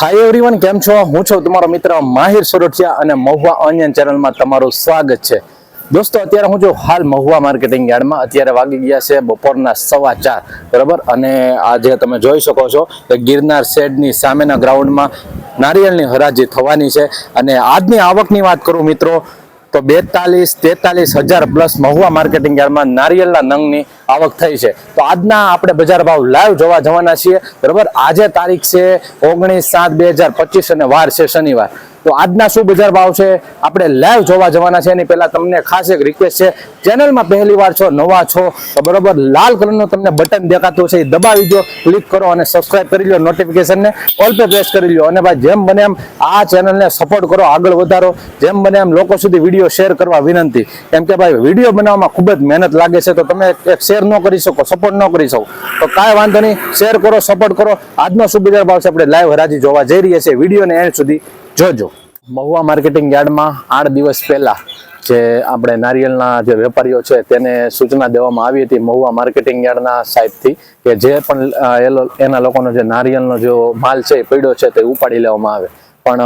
Hi everyone કેમ છો? હું છું તમારો મિત્ર માહિર સોરઠિયા અને મહુવા ઓનિયન ચેનલમાં તમારું સ્વાગત છે. દોસ્તો, અત્યારે હું જો હાલ મહુવા માર્કેટિંગ યાર્ડમાં. અત્યારે વાગી ગયા છે બપોરના સવા ચાર, બરાબર? અને આજે તમે જોઈ શકો છો કે ગિરનાર શેડની સામેના ગ્રાઉન્ડમાં નારિયેળની હરાજી થવાની છે. અને આજની આવકની વાત કરું મિત્રો તો બેતાલીસ, તેતાલીસ હજાર પ્લસ મહુવા માર્કેટિંગ યાર્ડમાં નારિયેળના નંગની આવક થઈ છે. તો આજના આપણે બજાર ભાવ લાઈવ જોવા જવાના છીએ. બરોબર? આજે તારીખ છે ઓગણીસ સાત બે હજાર પચીસ અને વાર છે શનિવાર. તો આજના શું બજાર ભાવ છે? આપણે લાઈવ જોવા જવાના છે. એની પહેલા તમને ખાસ એક રિક્વેસ્ટ છે. ચેનલમાં પહેલી વાર છો, નવા છો, તો બરોબર લાલ કલરનું તમને બટન દેખાતું છે એ દબાવી દો ક્લિક કરો અને સબસ્ક્રાઇબ કરી લો નોટિફિકેશનને ઓલ પે પ્રેસ કરી લો. અને ભાઈ જેમ બને એમ આ ચેનલને સપોર્ટ કરો, આગળ વધારો. જેમ બને એમ લોકો સુધી વીડિયો શેર કરવા વિનંતી. કેમ કે ભાઈ વીડિયો બનાવવામાં ખૂબ જ મહેનત લાગે છે. તો તમે એક શેર ન કરી શકો સપોર્ટ ન કરી શકો. તો કાંઈ વાંધો નહીં. શેર કરો સપોર્ટ કરો. આજનો શું બજાર ભાવ છે? આપણે લાઈવ હરાજી જોવા જઈ રહ્યા છીએ. વિડીયોને એન્ડ સુધી જોજો. મહુવા માર્કેટિંગ યાર્ડમાં આઠ દિવસ પહેલા જે આપણે નારિયેળના જે વેપારીઓ છે તેને સૂચના દેવામાં આવી હતી મહુવા માર્કેટિંગ યાર્ડના સાહેબથી કે જે પણ એના લોકોનો જે નારિયેળનો જે માલ છે પડ્યો છે તે ઉપાડી લેવામાં આવે. પણ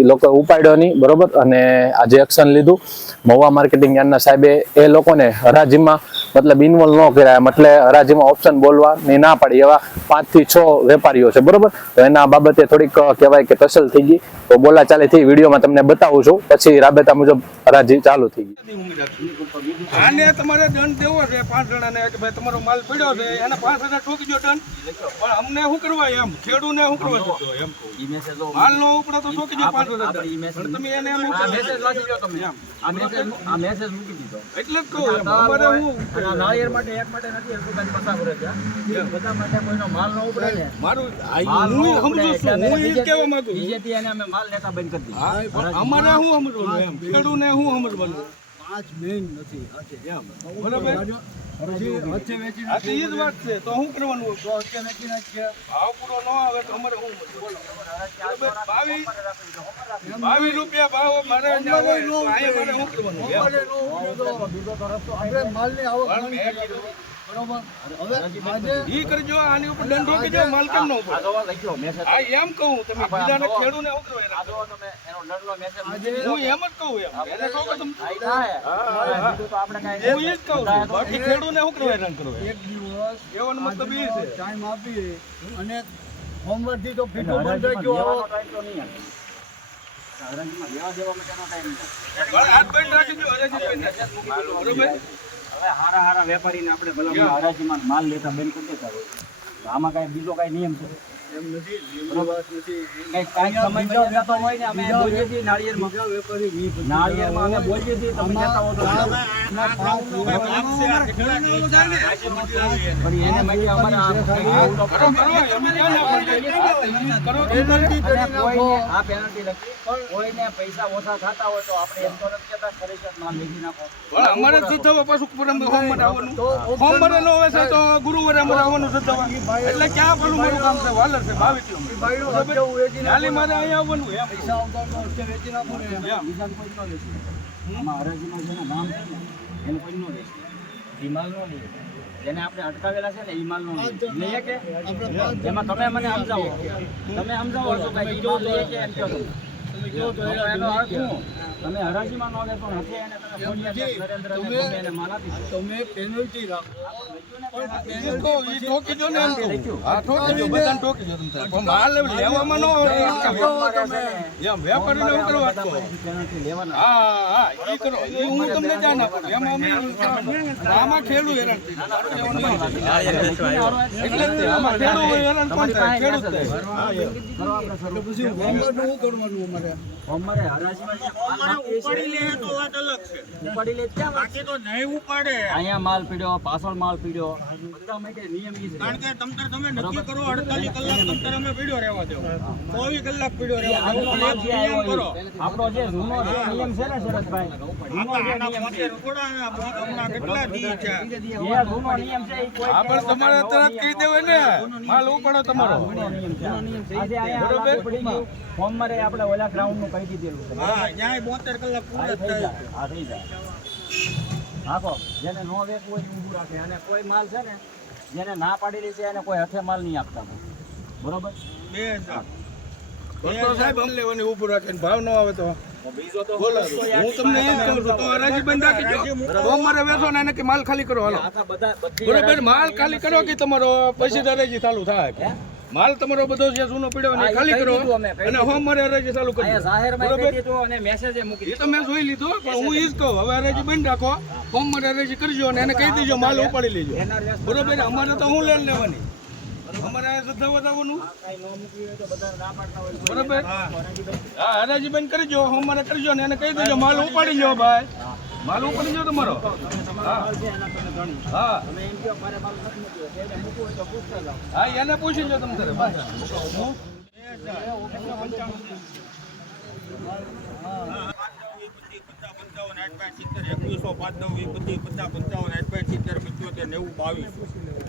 એ લોકોએ ઉપાડ્યો નહીં, બરોબર? અને આજે એક્શન લીધું, મહુવા માર્કેટિંગ યાર્ડના સાહેબે એ લોકોને હરાજીમાં મતલબ ઇન્વોલ્વ ન કર્યા એટલે હરાજીમાં ઓપ્શન બોલવા ની ના પાડી એવા પાંચથી છ વેપારીઓ છે. બરોબર? તો એના બાબતે થોડીક કહેવાય કે તસલ થઈ ગઈ. તો બોલા ચાલી થઈ વિડીયોમાં તમને બતાવું છું. પછી રાબેતા મુજબ હરાજી ચાલુ થઈ ગઈ. આને તમારે દંડ દેવો છે પાંચ જણાને કે ભાઈ તમારો માલ પડ્યો છે એને પાંચ હજાર ઠોકી દંડ. પણ અમને શું કરવા એમ? ખેડૂને શું કરવા એમ? માલ નો ઉપડો તો ઠોકી પાંચ હજાર પણ તમે એને એમ શું કરવા? એમ. એટલે જ કહું એમ. અમારે શું મારું હું સમજુ છું હું એ જ કહેવા માંગુ છું. હા, પણ અમારે શું સમજવાનું એમ? ખેડૂને શું સમજવાનું? નથી એમ. વેચી આ તો જ વાત છે. તો શું કરવાનું? તો હાથે વેચી નાખ્યા ભાવ પૂરો ન આવે તો અમારે શું બોલો? બાવીસ રૂપિયા ભાવ મારે હોય. મારે શું કરવાનું? એમ? અમારે નો ઊભો તો આપણે માલની આવક પણ ઘણી મેં થાય. કીધું, બરોબર હવે આજે ઈ કરજો આની ઉપર દંડ ઠોકી દો માલ કેમ ન ઉપર એમ કહું તમે બીજાને ખેડૂને શું કરવા એના? આજે હું એમ જ કહું એમ. એને કહો કે તમે હા, હા, હા. હું જ કહું બાકી ખેડૂને શું કરવા હેરાન કરો. એક દિવસ કહેવાનો મતલબ ઈ છે. ટાઈમ અને તો ફીટો બંધ થઈ ગયો. આવક પણ હાથ બંધ રાખજો હરાજી બંધ. બરોબર? હવે હારા હારા વેપારીને આપણે ભલામણ હરાજીમાં માલ લેતા બંધ કરી દેતા હોય? આમાં કાંઈ બીજો કાંઈ નિયમ છે? એમ નથી વાત નથી. કાંઈક કાંઈક સમય બીજો જતો હોય ને અમે બોલીએ છીએ નાળિયેરમાં. બીજા વેપારી વી પછી નાળિયેરમાં અમે બોલીએ છીએ તમે લેતા હો તો પણ એને માટે અમારે આ પેનલ્ટી લખી. કોઈને પૈસા ઓછા થતા હોય તો આપણે એમ તો નથી કહેતા ખરેખર માલ લખી નાખો. અમારે જ પાછું પર આવવાનું. સોમવારે ન હોય તો ગુરુવારે અમારે આવવાનું છે એટલે ક્યાં પેલું મારું કામ છે? વાલર છે બાવીસ કિલોમીટર. બાયણું હપ્તે હું વેચી નાખું. ખાલી મારે અહીંયા આવવાનું એમ. પૈસા આવતા તો વેચી નાખું ને બીજા કોઈ ન લેશે આમાં જેના નામ છે ને એનું કોઈ ન લેશે ઈ નો લે જેને આપણે અટકાવેલા છે ને ઈ માલ નો લઈએ કે? એમાં તમે મને સમજાવો. તમે સમજાવો છો કે લઈએ કે એમ કહો તમે. તમે તો એનો એનો અર્થ શું? તમે હરાજીમાં નો લેતો તમે ફોડિયા નરેન્દ્ર તમે- એને માલ તમે પેનલ્ટી રાખો? ખેડૂત કરવાનું અમારે અમારે હરાજીમાં છે, ઉપાડી લે ક્યાં વાત છે? અહીંયા માલ પીડ્યો પાછળ માલ પીડ્યો. બધા માટે નિયમ ઈ છે. કારણ કે તમતાર તમે નક્કી કરો 48 કલાક તમતાર અમે પીડ્યો રહેવા દો. 24 કલાક પીડ્યો રહેવા દો. એક જે નિયમ કરો. આપણો જે જૂનો નિયમ છે ને શરદભાઈ જૂનો જે નિયમ છે. હમણાં કેટલા દી છે? જે જૂનો નિયમ છે કોઈ આપણે તમારે તરત કહી દેવાય ને માલ ઉપાડો તમારો જૂનો નિયમ છે. આજે અહીંયા આપણે ઓલા ગ્રાઉન્ડનું કહી દીધેલું છે. હા ન્યાય 72 કલાક પૂરા થાય. આ થઈ જાય. હાકો જેને નો વેચવું હોય ઊભું રાખે. અને કોઈ માલ છે ને જેને ના પાડેલી છે એને કોઈ હાથે માલ નહીં આપતા બરોબર? બે હજાર. સાહેબ અમને લેવાની ઊભું રાખે ભાવ ન આવે તો. બોલો. હું તમને એ જ કહું છું તો હરાજી બંધ રાખી દો ને એને કે માલ ખાલી કરો હાલો. બરોબર માલ ખાલી કરો કે તમારો હરાજી ચાલુ થાય? માલ તમારો બધો જે જૂનો પડ્યો ને ખાલી કરો. અને હોમ મારે હરાજી ચાલુ કરી બરોબર? અને મેસેજ મૂકી એ તો મેં જોઈ લીધું પણ હું ઈજ કહું હવે હરાજી બંધ રાખો હોમ મારે હરાજી કરજો અને એને કહી દેજો માલ ઉપાડી લેજો. બરોબર? અમારે તો હું લઈને લેવાની? અમારે શ્રદ્ધા વધારવાનું? બરોબર? હા હરાજી બંધ કરજો અમારે કરજો ને એને કહી દેજો માલ ઉપાડી લો ભાઈ. માલ ઉપડી લો તમારો હા એને પૂછી લો તમે એકવીસો પાંચ નવ વી પચીસ પચાસ પંચાવન આઠ સિત્તેર પંચોતેર નેવું બાવીસો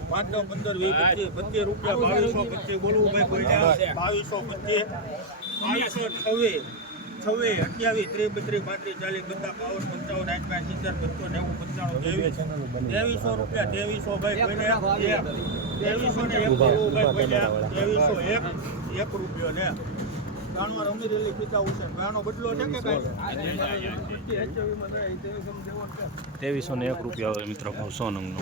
પાંચ નવ પંદર વી પચીસ પચીસ રૂપિયા બાવીસો પચીસ બોલવું ભાઈ બાવીસો પચીસ બાવીસો છવ્વીસ છવ્વીસ અઠ્યાવીસ ત્રીસ બત્રીસ પાંત્રીસ ચાલીસ બધા બાવન પંચાવન આઠ પાંચ સિત્તેર પંચો નેવું પંચાણું ત્રેવીસ ત્રેવીસો રૂપિયા ત્રેવીસો ભાઈ ત્રેવીસો ને એક ત્રેવીસો એક એક રૂપિયો ને. જાણવા અમીરેલી પિતા છે. આનો બદલો છે કે કઈ? ત્રેવીસો ને એક રૂપિયા હોય મિત્રો ભાવ સો નંગનો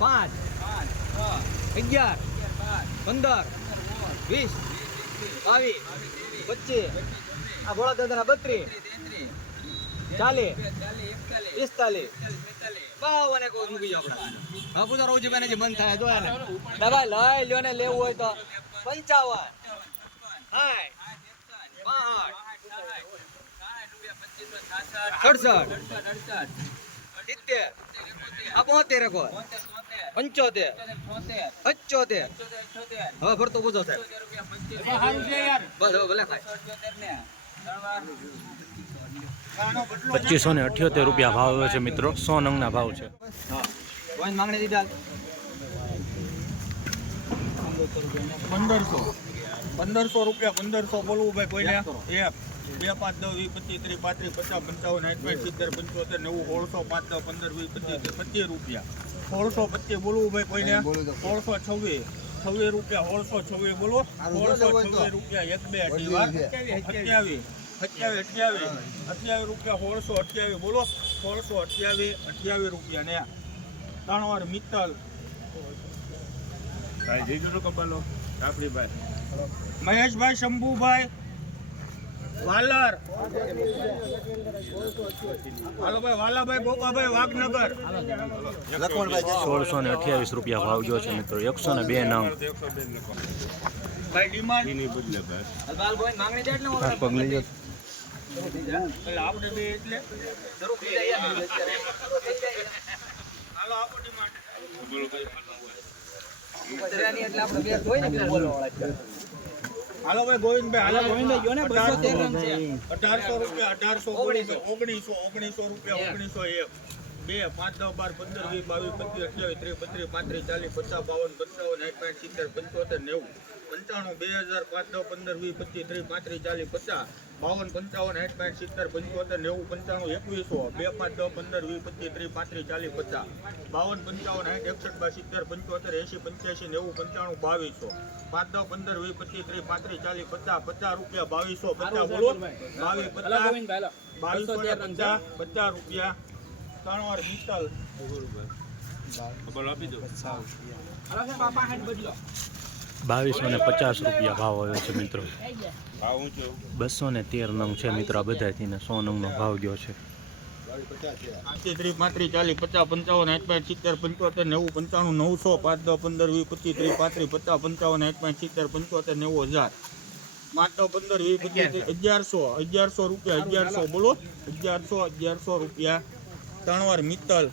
પાંચ અગિયાર પંદર વીસ બાવીસ પચીસ આ ભોળા દાદાના બત્રીસ ચાલીસ પિસ્તાલીસ બાવન એક મૂકી જાઓ બાપુ પૂછો રવજીભાઈને જે મન થાય જો ને દવા લઈ લ્યો ને લેવું હોય તો. પંચાવન હાય બાસઠ સડસઠ સિત્તેર બોતેર એક. પંચોતેર. પંચોતેર હવે ફરતો પૂછો સાહેબ. બસ ભલે ખાય. પચીસો ને અઠ્યોતેર રૂપિયા ભાવ આવ્યો છે મિત્રો. સો નંગના ભાવ છે. માંગણી દીધા પંદરસો. પંદરસો રૂપિયા પંદરસો બોલવું ભાઈ કોઈને. એક. બે પાંચ દસ વીસ પચીસ ત્રીસ પાંત્રીસ પચાસ પંચાવન સાઠ સિત્તેર પંચોતેર નેવું સોળસો પાંચ દસ પંદર વીસ પચીસ પચીસ રૂપિયા. સોળસો પચીસ બોલવું ભાઈ કોઈને? સોળસો છવ્વીસ. છવ્વીસ રૂપિયા સોળસો છવ્વીસ બોલો. સોળસો છવ્વીસ રૂપિયા એક બે અઢી વાર અઠ્યાવીસ અઠ્યાવીસ અઠ્યાવીસ. અઠ્યાવીસ રૂપિયા સોળસો અઠ્યાવીસ બોલો. સોળસો અઠ્યાવીસ અઠ્યાવીસ રૂપિયા ને ત્રણ વાર મિત્તલ. મહેશભાઈ શંભુભાઈ. વાલર. હાલો વાલાભાઈ બોકાભાઈ વાઘનગર. સોળસો ને અઠ્યાવીસ રૂપિયા ભાવ ગયો છે મિત્રો. એકસો ને બે નંગ. આપણે બે એટલે શરૂ થઈ જાય. યાર. હાલો આપો ડિમાન્ડ. એટલે આપણે બે હોય ને પેલા બોલવાવાળા. હાલો ભાઈ ગોવિંદભાઈ હાલો ગોવિંદભાઈ જો ને, 213 રન છે. અઢારસો રૂપિયા અઢારસો ઓગણીસો. ઓગણીસો ઓગણીસો રૂપિયા ઓગણીસો એક. બે પાંચ દસ બાર પંદર વીસ બાવીસ પચીસ અઠ્યાવીસ ત્રીસ બત્રીસ પાંત્રીસ ચાલીસ પચાસ બાવન પંચાવન સાઠ પાંચ સિત્તેર પંચોતેર નેવું. પંચાણું બે હજાર પાંચ દસ પંદર વીસ પચીસ ત્રીસ પાંત્રીસ ચાલીસ પચાસ બાવન પંચાવન સાઠ પાંઠ સિત્તેર પંચોતેર નેવું પંચાણું એકવીસો બે પાંચ દસ પંદર વીસ પચીસ ત્રીસ પાંત્રીસ ચાલીસ પચાસ બાવન પંચાવન સાઠ એકસઠ બાર સિત્તેર પંચોતેર એંસી પંચ્યાસી નેવું પંચાણું બાવીસો પાંચ દસ પંદર વીસ પચીસ ત્રીસ પાંત્રીસ ચાલીસ પચાસ પચાસ રૂપિયા બાવીસો પચાસ બોલો. બાવીસ પચાસ બાવીસો પચાસ પચાસ રૂપિયા. ત્રણ વાર મિત્તલ બાવીસો ને પચાસ રૂપિયા ભાવ આવ્યો છે મિત્રો. બસો ને તેર નંગ છે મિત્રો આ બધાથી ને સો નંગનો ભાવ ગયો છે. ત્રીસ પાંત્રીસ ચાલીસ પચાસ પંચાવન આઠ પાંચ સિત્તેર પંચોતેર નેવું પંચાણું નવસો પાંચ દસ પંદર વીસ પચીસ ત્રીસ પાંત્રીસ પચાસ પંચાવન આઠ પાંચ સિત્તેર પંચોતેર નેવું હજાર. પાંચ દસ પંદર વીસ પચીસ અગિયારસો અગિયારસો રૂપિયા, અગિયારસો બોલો. અગિયારસો અગિયારસો રૂપિયા. ત્રણ વાર મિત્તલ.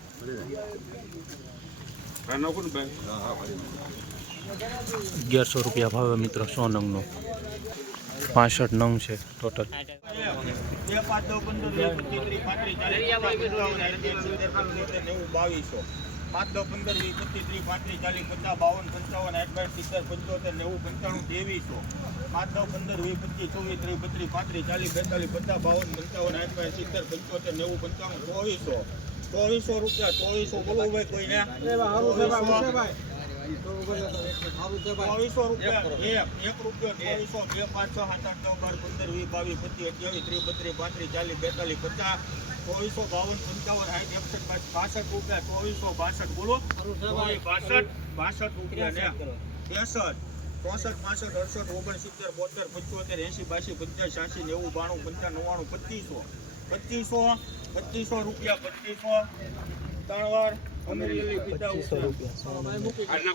અગિયારસો રૂપિયા ભાવે મિત્રો સો નંગનો પાસઠ નંગ છે ટોટલ પાંચ દસ પંદર વીસ પચીસ ત્રીસ પાંત્રીસ ચાલીસ પચાસ પંચાવન સાઠ સિત્તેર પંચોતેર નેવું બાવીસો પાંચ દસ પંદર વીસ પચીસ ત્રીસ પાંત્રીસ ચાલીસ પચાસ બાવન પંચાવન આઠ બાર સિત્તેર પંચોતેર નેવું પંચાણું ત્રેવીસો પાંચ દસ પંદર વીસ પચીસ ચોવીસ ત્રીસ બત્રીસ પાંત્રીસ ચાલીસ બેતાલીસ પચાસ બાવન પંચાવન આઠ બાર સિત્તેર પંચોતેર નેવું પંચાણું ચોવીસો ચોવીસો રૂપિયા ચોવીસો બોલો ભાઈ કોઈને ચોવીસો રૂપિયા એક રૂપિયો ચોવીસો બે પાંચસો સાત આઠ નવ બાર પંદર વીસ બાવીસ પચીસ અઠ્યાવીસ ત્રીસ બત્રીસ ચાલીસ બેતાલીસ પચાસ ચોવીસો બાવન પંચાવન સાઠ એકસઠ બાસઠ બાસઠ રૂપિયા ચોવીસો બાસઠ બોલો બાસઠ બાસઠ રૂપિયા ને ત્રેસઠ ચોસઠ પાસઠ અડસઠ ઓગણસિત્તેર બોતેર પંચોતેર એંસી બાસી પંચાસ છ્યાસી નેવું બાણું પંચાણું નવ્વાણું પચીસો પચીસો પચીસો રૂપિયા પચીસો ત્રણ વાર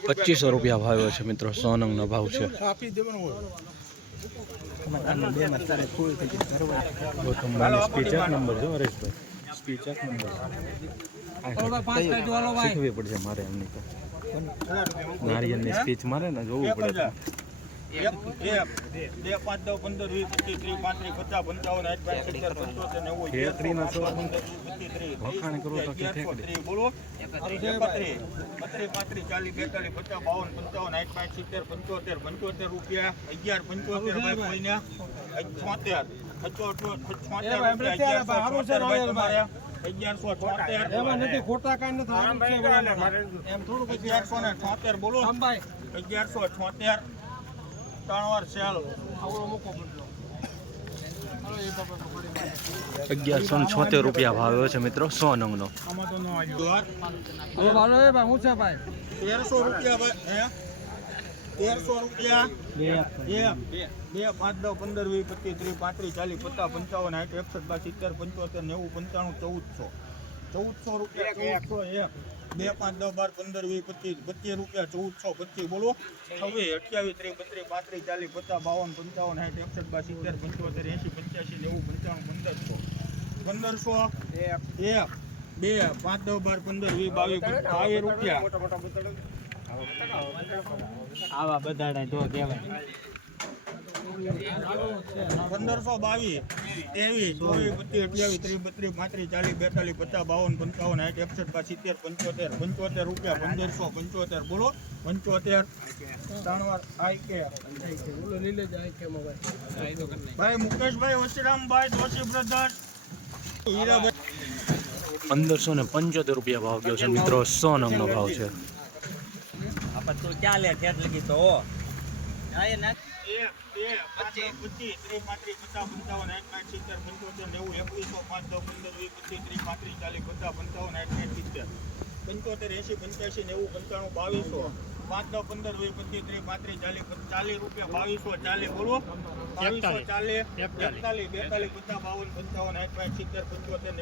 પચીસો રૂપિયા ભાવ્યો છે મિત્રો સો નંગનો ભાવ છે. શીખવી પડશે મારે એમની તો. નારિયેળની સ્પીચ મારે ને જોવું પડે. બે પાંચ દસ પંદર વીસ પચીસ ત્રીસ પાંત્રીસ પચાસ પંચાવન સિત્તેર પંચોતેર નેવું ત્રીસ, બોલો. બત્રીસ પાંત્રીસ ચાલીસ બેતાલીસ પચાસ બાવન પંચાવન આઠ પાંચ સિત્તેર પંચોતેર પંચોતેર રૂપિયા અગિયાર પંચોતેર ભાઈ કોઈને? છોતેર. અગિયારસો છોતેર બોલો. અગિયારસો છોતેર. ત્રણ વાર સેલ આવડો મૂકો બધો. અગિયારસો ને છોતેર રૂપિયા ભાવે છે મિત્રો સો નંગ નો તેરસો રૂપિયા તેરસો રૂપિયા. બે. બે પાંચ દસ પંદર વીસ પચીસ ત્રીસ પાંત્રીસ ચાલીસ પચાસ પંચાવન આઠ એકસઠ બાર સિત્તેર પંચોતેર નેવું પંચાણું ચૌદસો. ચૌદસો રૂપિયા ચૌદસો એક. બે પાંચ દસ બાર પંદર વીસ પચીસ પચીસ રૂપિયા ચૌદસો પચીસ બોલો. છવ્વીસ અઠ્યાવીસ ત્રીસ બત્રીસ પાંત્રીસ ચાલીસ પચાસ બાવન પંચાવન સાઠ એકસઠ બાર સિત્તેર પંચોતેર એંશી પંચ્યાસી નેવું પંચાવન પંદરસો. પંદરસો? એક બે પાંચ દસ બાર પંદર વીસ બાવીસ બાવીસ રૂપિયા. આવા બધા જો કહેવાય. પંદરસો બાવીસ ત્રેવીસ ચોવીસ બત્રીસ અઠ્યાવીસ ત્રીસ બત્રીસ પાંત્રીસ ચાલીસ બેતાલીસ પચાસ બાવન પંચાવન આઠ એકસઠ પાંચ સિત્તેર પંચોતેર પંચોતેર રૂપિયા પંદરસો પંચોતેર બોલો પંચોતેર. ત્રણ વાર આઈ કે. લીલે જાય કે ભાઈ ભાઈ મુકેશભાઈ વશીરામભાઈ જોશી બ્રધર્સ હીરાભાઈ પંદરસો ને પંચોતેર રૂપિયા ભાવ ગયો છે મિત્રો સો નંગનો ભાવ છે. આપણે તું ક્યાં લે ઠેઠ લગી તો પંચોતેર નેવું એકવીસો પાંચ દસ પંદર બાવીસો પાંચ પંદર વીસ પચીસ ત્રીસ પાંત્રીસ ચાલીસ ચાલીસ રૂપિયા બાવીસો ચાલીસ બોલો બાવીસો ચાલીસ એકતાલીસ બેતાલીસ પચાસ બાવન પંચાવન સાઠ પાંચ સિત્તેર પંચોતેર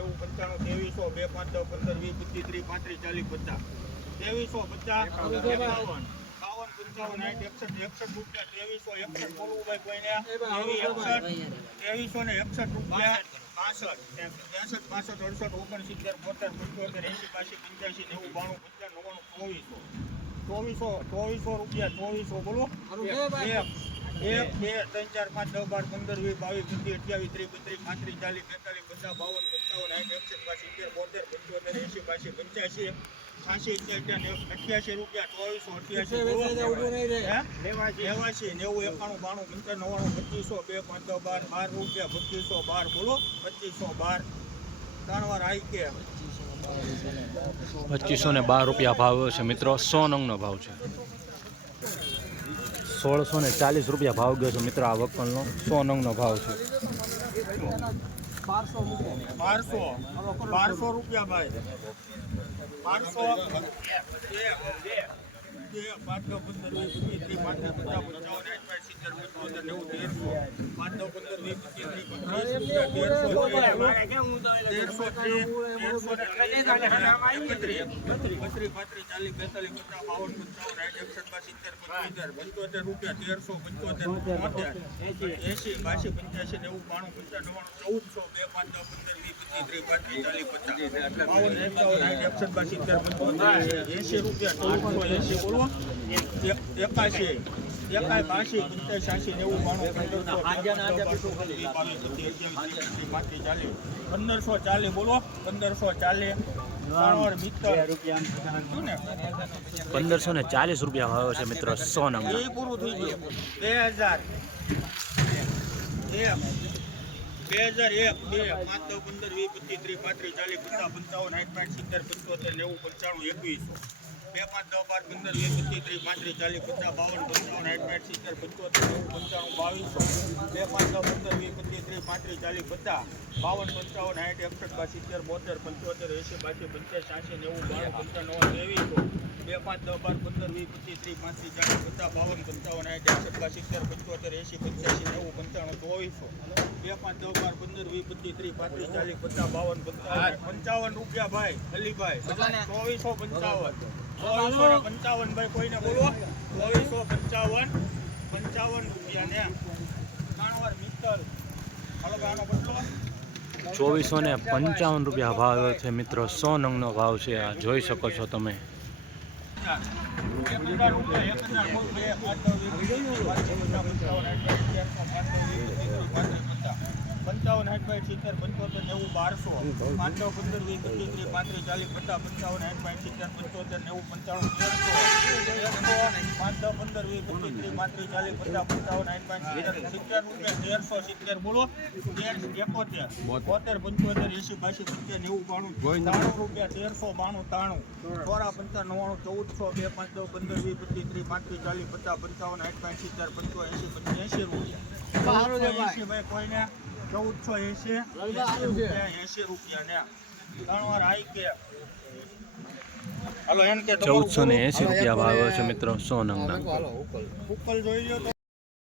ત્રેવીસો બે પાંચ દસ પંદર વીસ પચીસ ત્રીસ પાંત્રીસ ચાલીસ પચાસ ત્રેવીસો પચાસ એકાવન ત્રેવીસો ને એકસઠ રૂપિયા પાસઠ ત્રેસઠ પાસઠ અડસઠ ઓગણસિત્તેર બોતેર પંચોતેર એંશી બાસી પંચ્યાસી નેવું બાણું પંચાણું નવ્વાણું ચોવીસો. ચોવીસો ચોવીસો રૂપિયા ચોવીસો બોલો. એક એક બે ત્રણ ચાર પાંચ દસ બાર પંદર વીસ બાવીસ પચીસ અઠ્યાવીસ ત્રીસ બત્રીસ પાંત્રીસ ચાલીસ બેતાલીસ પચાસ બાવન પંચાવન સાઠ એકસઠ બાસી સિત્તેર બોતેર પંચોતેર એંશી બાસી પંચ્યાસી છ્યાસી અઠ્યાસી રૂપિયા ચોવીસો અઠ્યાસી નેવાસી. નેવું એકાણું બાણું પંચાણું નવ્વાણું પચીસો બે પાંચ બાર બાર રૂપિયા પચીસો બાર બોલો પચીસો બાર. ત્રણ વાર આઈ કે. પચીસો ને બાર રૂપિયા ભાવ છે મિત્રો સો નંગનો ભાવ છે. સોળસો ને ચાલીસ રૂપિયા ભાવ ગયો છે મિત્રો આ વકલનો સો નંગનો ભાવ છે. બારસો બારસો રૂપિયા ભાઈ. બારસો. બે બે પાંચ દસ પંદર વીસ પચીસ ત્રીસ પચાસ પંચાવન પાંચ સિત્તેર પંચોતેર નેવું તેરસો પંદર વીસ પચીસ ત્રીસ પચાસ પંદર વીસ પચીસ ત્રીસ પચાસ પંચોતેર એસી રૂપિયા ચૌદસો એસી બોલો. એક- એકાશી એકાય બાસી નેવું બાણું પંદરસો ચાલીસ બોલો પંદરસો ચાલીસ પંદરસો ને ચાલીસ રૂપિયા ભાવ છે મિત્રો સો નંગના પૂરું થઈ ગયું. બે હજાર. બે હજાર એક બે, પાંચ દસ, પંદર, વીસ, પચીસ, ત્રીસ, પાંત્રીસ, ચાલીસ, પચાસ, પંચાવન સાઠ પાંચ, સિત્તેર, પંચોતેર, નેવું, પંચાણું, એકવીસો. બે, પાંચ, દસ, બાર, પંદર, વીસ, પચીસ, ત્રીસ, પાંત્રીસ, ચાલીસ, પચાસ, બાવન, પંચાવન સાઠ સિત્તેર, પંચોતેર, નેવું, પંચાણું, બાવીસો. બે, પાંચ, દસ, પંદર, વીસ, પચીસ, ત્રીસ, પાંત્રીસ, ચાલીસ બાવન, પંચાવન સાઠ એકસઠ બાર બોતેર, પંચોતેર એંસી બાસી પંચાસ સાસી, નેવું બાણું પંચાણું ત્રેવીસો. બે પાંચ દસ બાર પંદર વીસ પચીસ ત્રીસ પાંત્રીસ ચાલીસ પચાસ બાવન પંચાવન આઠ એકસઠ સિત્તેર પંચોતેર એંસી પંચ્યાસી નેવું પંચાણું ચોવીસો. બે પાંચ દસ બાર પંદર વીસ પચીસ ત્રીસ પાંત્રીસ ચાલીસ પચાસ બાવન પંચાવન પંચાવન રૂપિયા ભાઈ અલીભાઈ. ચોવીસો પંચાવન. ચોવીસો પંચાવન ભાઈ કોઈને બોલો? ચોવીસો પંચાવન પંચાવન રૂપિયા ને કાણવાર મિત્તલ. હાલો આનો બદલો. ચોવીસો ને પંચાવન રૂપિયા ભાવ છે મિત્રો. સો નંગનો ભાવ છે. આ જોઈ શકો છો તમે. એક હજાર રૂપિયા એક હજાર બોલ બે પાંચ દસ વીસ પચીસ પાંચ પચાસ પંચાવન સાઠ ચારસો પાંચ દસ વીસ પચીસ પાંત્રીસ પચાસ પંચાવન આઠ બાય સિત્તેર પંચોતેર નેવું બારસો. પાંચ પંદર વીસ પચીસ ત્રીસ પાંત્રીસ ચાલીસ પચાસ પંચાવન આઠ બાય સિત્તેર પંચોતેર નેવું પંચાણું તેરસો તેરસો પાંચ પંદર વીસ પચીસ ત્રીસ પાંત્રીસ ચાલીસ પચાસ પંચાવન આઠ બાય સિત્તેર સિત્તેર રૂપિયા તેરસો સિત્તેર બોલો. તેર એકોતેર. બોતેર પંચોતેર એસી બાસી સિત્તેર નેવું બાણું. ત્રાણું રૂપિયા તેરસો બાણું ત્રાણું ચોરા પંચા નવ્વાણું ચૌદસો બે પાંચ પંદર વીસ પચીસ ત્રીસ પાંત્રીસ ચાલીસ પચાસ પંચાવન આઠ પાંચ સિત્તેર પંચો એસી પંચ્યાસી એસી રૂપિયા કોઈને? ચૌદસો એસી એસી રૂપિયા ને. ત્રણ વાર કે. ચૌદસો ને એસી રૂપિયા ભાવ છે મિત્રો સો નંગના જોઈ લ્યો તો.